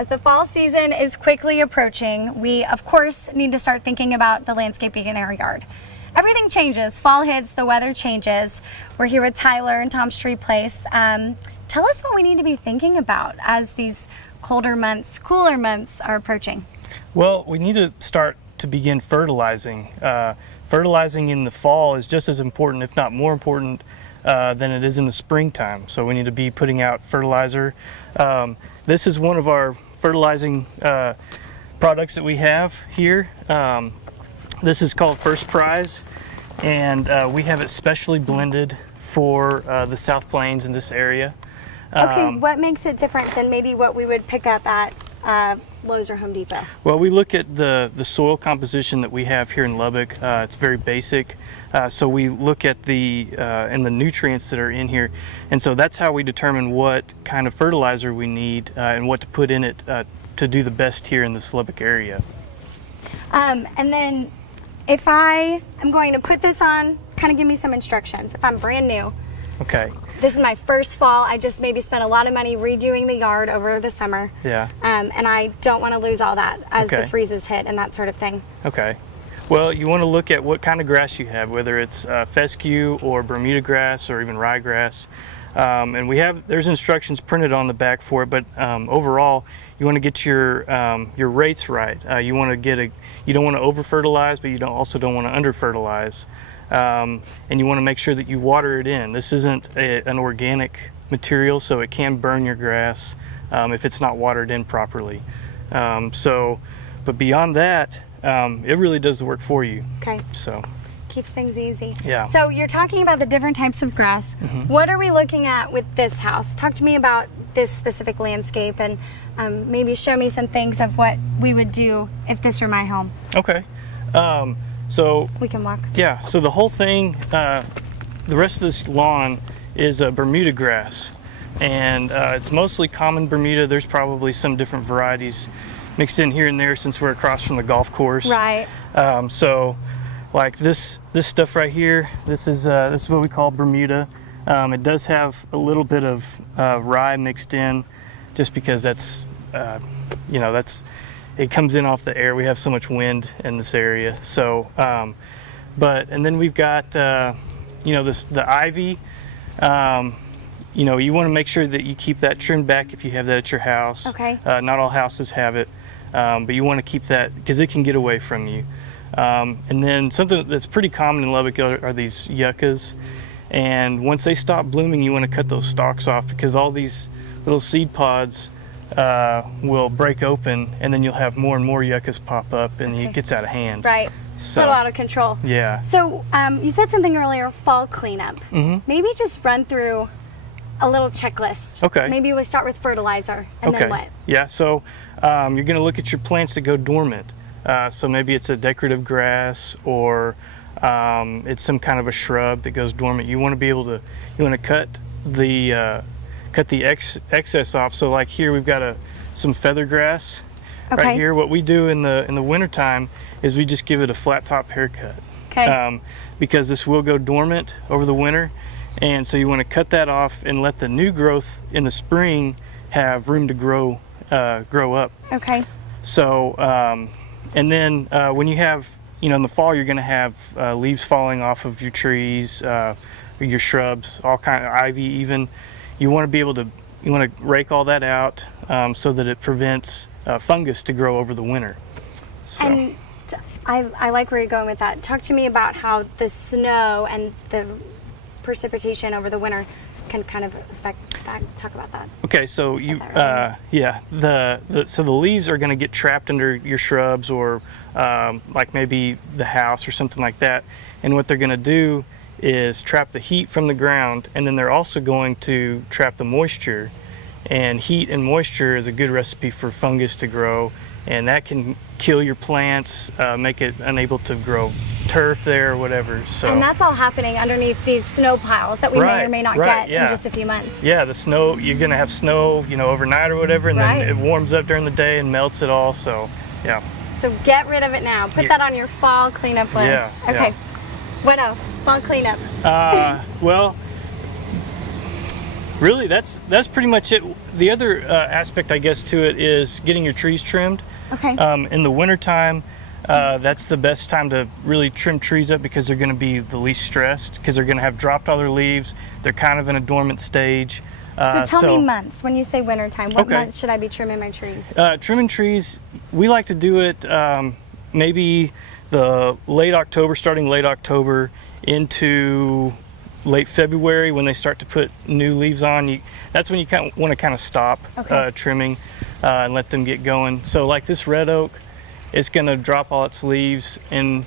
As the fall season is quickly approaching, we of course need to start thinking about the landscaping in our yard. Everything changes. Fall hits, the weather changes. We're here with Tyler and Tom's Tree Place. Tell us what we need to be thinking about as these cooler months are approaching. Well, we need to start to begin fertilizing. Fertilizing in the fall is just as important, if not more important, than it is in the springtime. So we need to be putting out fertilizer. This is one of our fertilizing products that we have here. This is called First Prize, and we have it specially blended for the South Plains in this area. Okay, what makes it different than maybe what we would pick up at Lowe's or Home Depot? Well, we look at the soil composition that we have here in Lubbock. It's very basic. So we look at and the nutrients that are in here, and so that's how we determine what kind of fertilizer we need and what to put in it to do the best here in this Lubbock area. And then if I am going to put this on, kind of give me some instructions. If I'm brand new, okay. This is my first fall. I just maybe spent a lot of money redoing the yard over the summer. Yeah. And I don't want to lose all that as the freezes hit and that sort of thing. Okay. Well, you want to look at what kind of grass you have, whether it's fescue or Bermuda grass or even ryegrass. And there's instructions printed on the back for it, but overall, you want to get your rates right. You don't want to over fertilize, but you also don't want to under fertilize. And you want to make sure that you water it in. This isn't an organic material, so it can burn your grass if it's not watered in properly. But beyond that, it really does the work for you. Okay. So keeps things easy. Yeah. So you're talking about the different types of grass. Mm-hmm. What are we looking at with this house? Talk to me about this specific landscape and maybe show me some things of what we would do if this were my home. Okay. So we can walk. Yeah. So the whole thing, the rest of this lawn is Bermuda grass, and it's mostly common Bermuda. There's probably some different varieties mixed in here and there since we're across from the golf course. Right. So like this stuff right here, this is what we call Bermuda. It does have a little bit of rye mixed in, just because that's it comes in off the air. We have so much wind in this area. So, and then we've got the ivy. You want to make sure that you keep that trimmed back if you have that at your house. Okay. Not all houses have it, but you want to keep that because it can get away from you. And then something that's pretty common in Lubbock are these yuccas. And once they stop blooming, you want to cut those stalks off, because all these little seed pods will break open, and then you'll have more and more yuccas pop up, and it gets out of hand. Right. So, a little out of control. Yeah. So you said something earlier, fall cleanup. Mm-hmm. Maybe just run through a little checklist. Okay. Maybe we start with fertilizer, and then what? Yeah. So you're going to look at your plants that go dormant. So maybe it's a decorative grass, or it's some kind of a shrub that goes dormant. You want to cut the excess off. So like here we've got some feather grass right here. What we do in the wintertime is we just give it a flat top haircut. Okay. Because this will go dormant over the winter, and so you want to cut that off and let the new growth in the spring have room to grow up. Okay. So and then when you have in the fall, you're going to have leaves falling off of your trees, your shrubs, all kind of ivy even. You want to rake all that out so that it prevents fungus to grow over the winter. So. And I like where you're going with that. Talk to me about how the snow and the precipitation over the winter can kind of affect that. Talk about that. Okay, so the leaves are going to get trapped under your shrubs, or like maybe the house or something like that, and what they're going to do is trap the heat from the ground, and then they're also going to trap the moisture, and heat and moisture is a good recipe for fungus to grow, and that can kill your plants, make it unable to grow turf there or whatever. So, and that's all happening underneath these snow piles that we may or may not get in just a few months. Yeah, the snow, you're going to have snow, overnight or whatever, and then it warms up during the day and melts it all. So, yeah. So get rid of it now. Put that on your fall cleanup list. Yeah, okay. What else? Fall cleanup. Well, Really, that's pretty much it. The other aspect, I guess, to it is getting your trees trimmed. Okay. In the wintertime, that's the best time to really trim trees up because they're going to be the least stressed because they're going to have dropped all their leaves. They're kind of in a dormant stage. So tell me months. When you say wintertime, what Okay. month should I be trimming my trees? Trimming trees, we like to do it maybe the late October, starting late October into late February when they start to put new leaves on. That's when you want to kind of stop trimming and let them get going. So like this red oak, it's going to drop all its leaves, and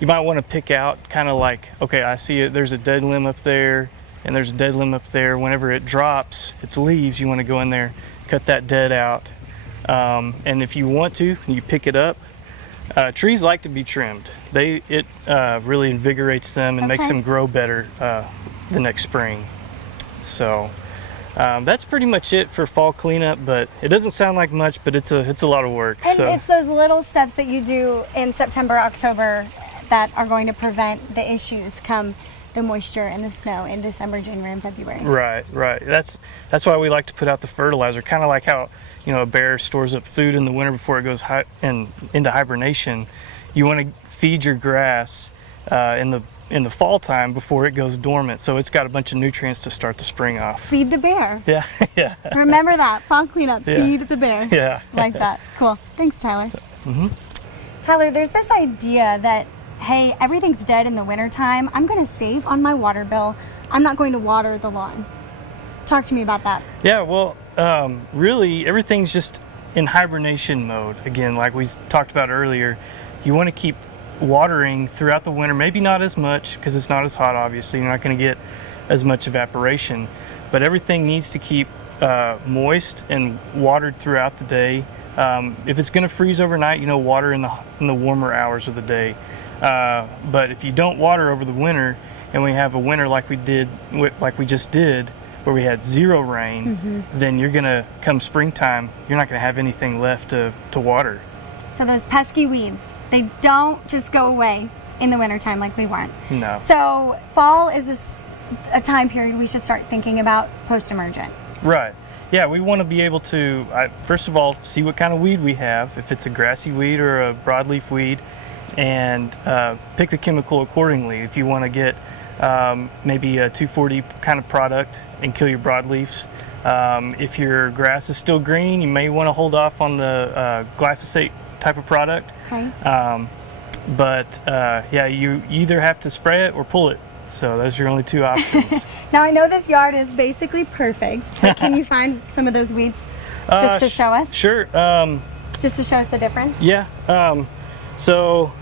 you might want to pick out kind of like, okay, I see it, there's a dead limb up there and there's a dead limb up there. Whenever it drops its leaves, you want to go in there, cut that dead out, and if you want to, you pick it up. Trees like to be trimmed. It really invigorates them and makes them grow better the next spring. So that's pretty much it for fall cleanup. But it doesn't sound like much, but it's a lot of work. And so it's those little steps that you do in September, October that are going to prevent the issues come the moisture and the snow in December, January, and February. Right. That's why we like to put out the fertilizer, kind of like how a bear stores up food in the winter before it goes into hibernation. You want to feed your grass in the fall time before it goes dormant, so it's got a bunch of nutrients to start the spring off. Feed the bear. Yeah. Remember that. Fall cleanup. Yeah. Feed the bear. Yeah. Like that. Cool. Thanks, Tyler. Mm-hmm. Tyler, there's this idea that, hey, everything's dead in the wintertime. I'm going to save on my water bill. I'm not going to water the lawn. Talk to me about that. Yeah, well, really, everything's just in hibernation mode. Again, like we talked about earlier, you want to keep watering throughout the winter. Maybe not as much because it's not as hot, obviously. You're not going to get as much evaporation. But everything needs to keep moist and watered throughout the day. If it's going to freeze overnight, water in the warmer hours of the day. But if you don't water over the winter, and we have a winter like we just did, where we had zero rain, then you're gonna come springtime, you're not gonna have anything left to water. So those pesky weeds, they don't just go away in the wintertime like we want. No. So fall is a time period we should start thinking about post-emergent. Right. Yeah, we want to be able to, first of all, see what kind of weed we have, if it's a grassy weed or a broadleaf weed, and pick the chemical accordingly. If you want to get maybe a 2,4-D kind of product and kill your broadleafs. If your grass is still green, you may want to hold off on the glyphosate type of product. Okay. Yeah, you either have to spray it or pull it. So those are your only two options. Now I know this yard is basically perfect, but can you find some of those weeds just to show us? Sure. Just to show us the difference? Yeah. So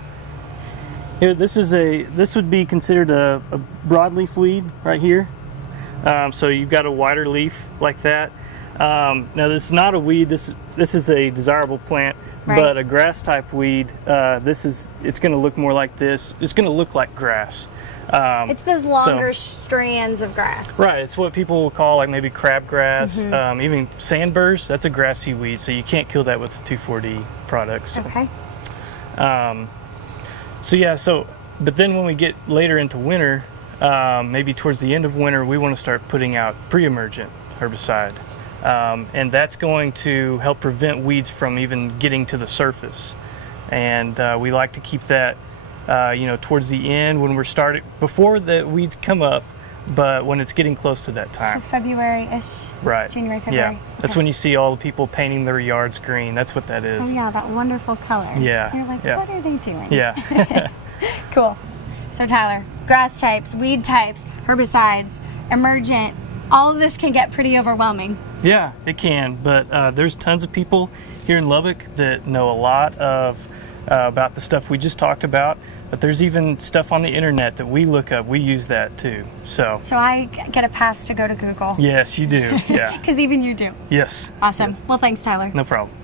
here, this would be considered a broadleaf weed right here. So you've got a wider leaf like that. Now this is not a weed. This is a desirable plant, right. But a grass type weed. It's going to look more like this. It's going to look like grass. It's those longer strands of grass. Right. It's what people will call like maybe crabgrass, even sandburrs. That's a grassy weed, so you can't kill that with 2,4-D products. Okay. But then when we get later into winter, maybe towards the end of winter, we want to start putting out pre-emergent herbicide. And that's going to help prevent weeds from even getting to the surface. And we like to keep that, towards the end when we're starting, before the weeds come up, but when it's getting close to that time. So February-ish? Right. January, February? Yeah. That's when you see all the people painting their yards green. That's what that is. Oh yeah, that wonderful color. Yeah. You're like, yeah. what are they doing? Yeah. Cool. So Tyler, grass types, weed types, herbicides, emergent, all of this can get pretty overwhelming. Yeah, it can, but there's tons of people here in Lubbock that know a lot about the stuff we just talked about, but there's even stuff on the internet that we look up. We use that too. So I get a pass to go to Google. Yes, you do. Yeah. Because even you do. Yes. Awesome. Well, thanks, Tyler. No problem.